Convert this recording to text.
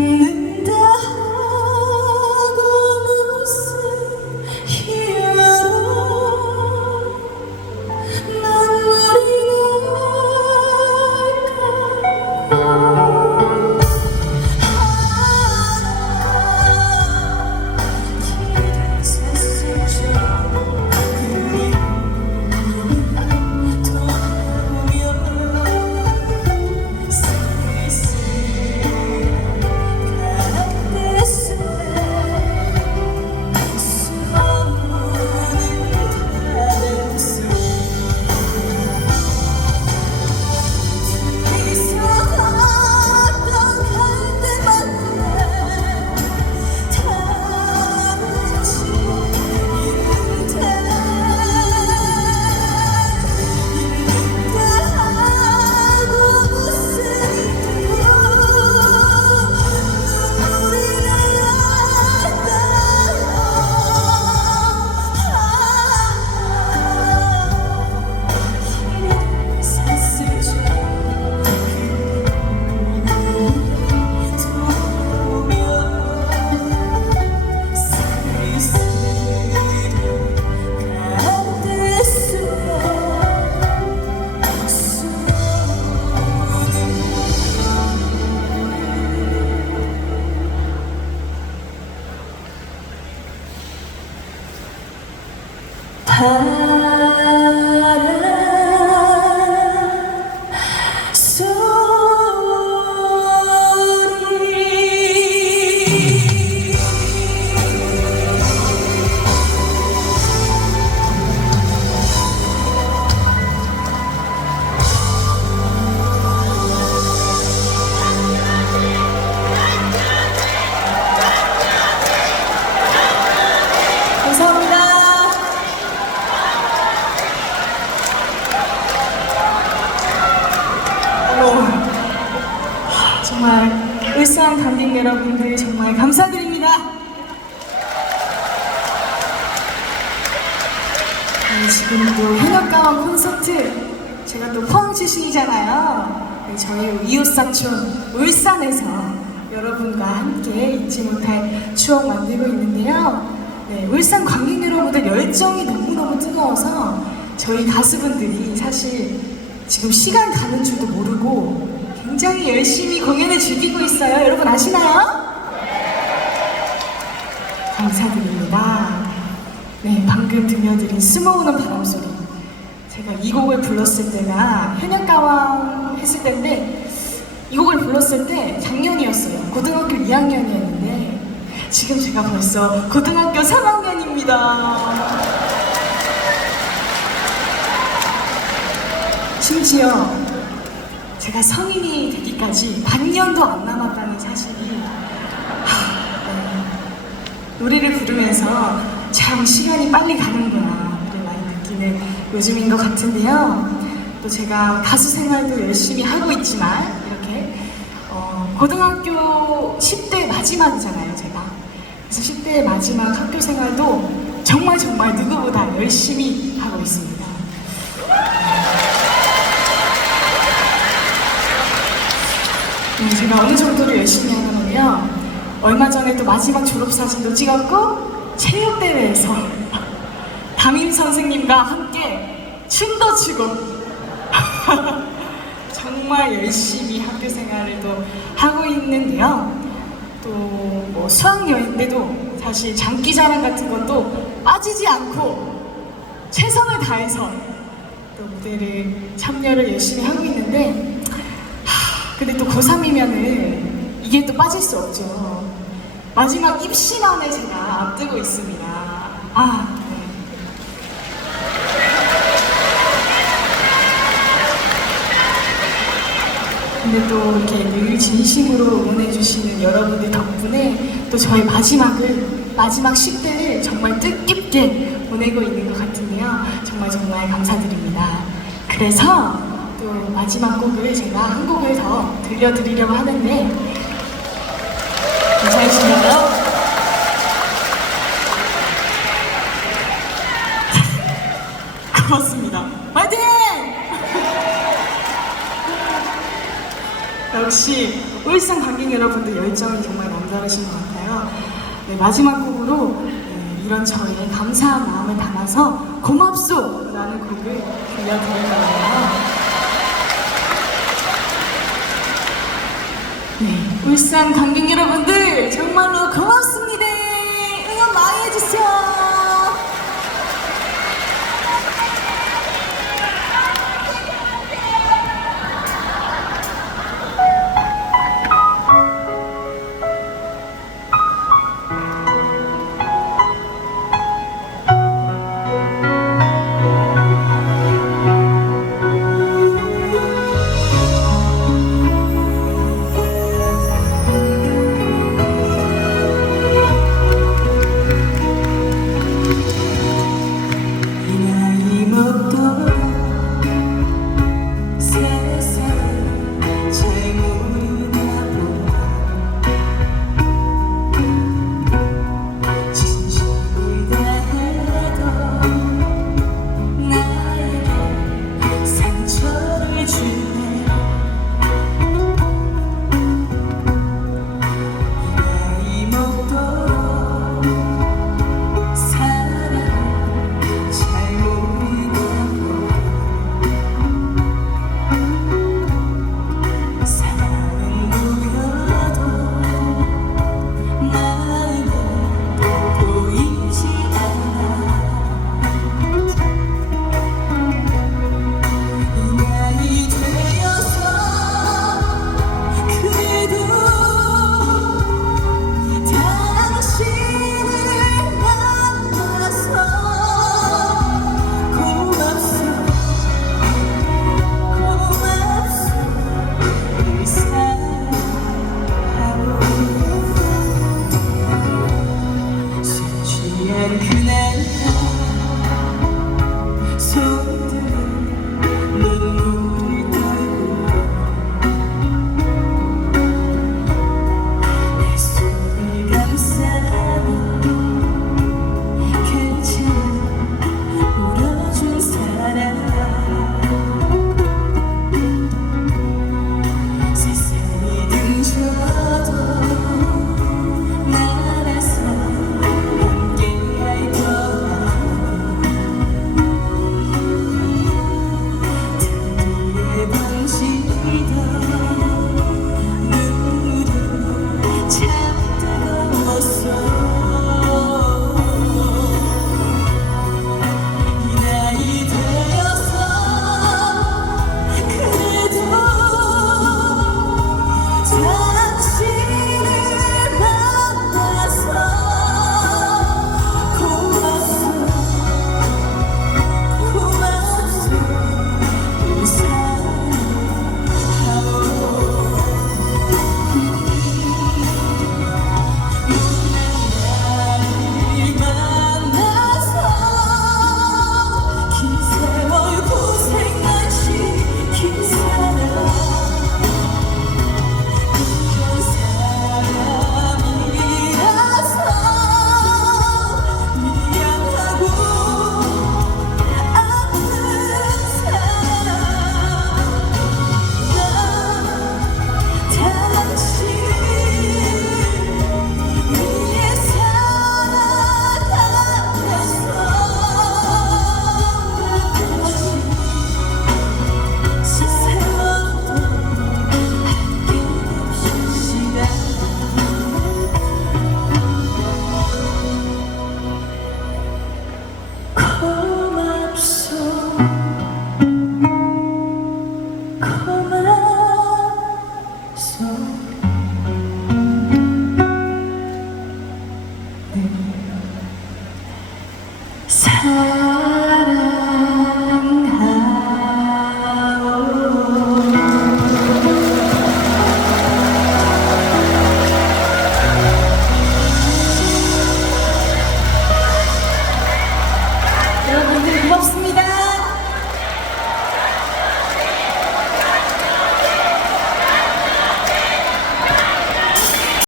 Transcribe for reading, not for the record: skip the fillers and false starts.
잊는다 하고 무슨 희열로 눈물이 날까요. 길을 샜었죠. 정말 울산 관객 여러분들 정말 감사드립니다. 지금 또 현역가왕 콘서트, 제가 또 포항 출신이잖아요. 저희 이웃사촌 울산에서 여러분과 함께 잊지 못할 추억 만들고 있는데요. 울산 관객 여러분들 열정이 너무너무 뜨거워서 저희 가수분들이 사실 지금 시간 가는 줄도 모르고 굉장히 열심히 공연을 즐기고 있어요. 여러분 아시나요? 감사드립니다. 방금 들려드린 스모우는 바람소리, 제가 이 곡을 불렀을 때가 현역가왕 했을 때인데, 이 곡을 불렀을 때 작년이었어요. 고등학교 2학년이었는데 지금 제가 벌써 고등학교 3학년입니다. 심지어 제가 성인이 되기까지 반년도 안 남았다는 사실이 노래를 부르면서 참 시간이 빨리 가는구나 를 많이 느끼는 요즘인 것 같은데요. 또 제가 가수 생활도 열심히 하고 있지만 이렇게 고등학교 10대 마지막이잖아요, 제가. 그래서 10대 마지막 학교 생활도 정말 누구보다 열심히 하고 있습니다. 제가 어느 정도로 열심히 하냐면요, 얼마 전에 또 마지막 졸업사진도 찍었고 체육대회에서 담임 선생님과 함께 춤도 추고 정말 열심히 학교 생활을 또 하고 있는데요. 또 뭐 수학여행 때도 사실 장기자랑 같은 것도 빠지지 않고 최선을 다해서 또 무대를 참여를 열심히 하고 있는데, 근데 또 고3이면은 이게 또 빠질 수 없죠. 마지막 입시만을 제가 앞두고 있습니다. 근데 또 이렇게 늘 진심으로 응원해주시는 여러분들 덕분에 또 저의 마지막 10대를 정말 뜻깊게 보내고 있는 것 같은데요. 정말 감사드립니다. 그래서 또 마지막 곡을 제가 한 곡을 더 들려드리려고 하는데, 괜찮으신가요? 고맙습니다. 화이팅! 역시 울산 관객 여러분들 열정이 정말 정말 남다르신 것 같아요. 네, 마지막 곡으로 이런 저의 감사한 마음을 담아서 고맙소! 라는 곡을 들려드릴 거예요. 네, 울산 관객 여러분들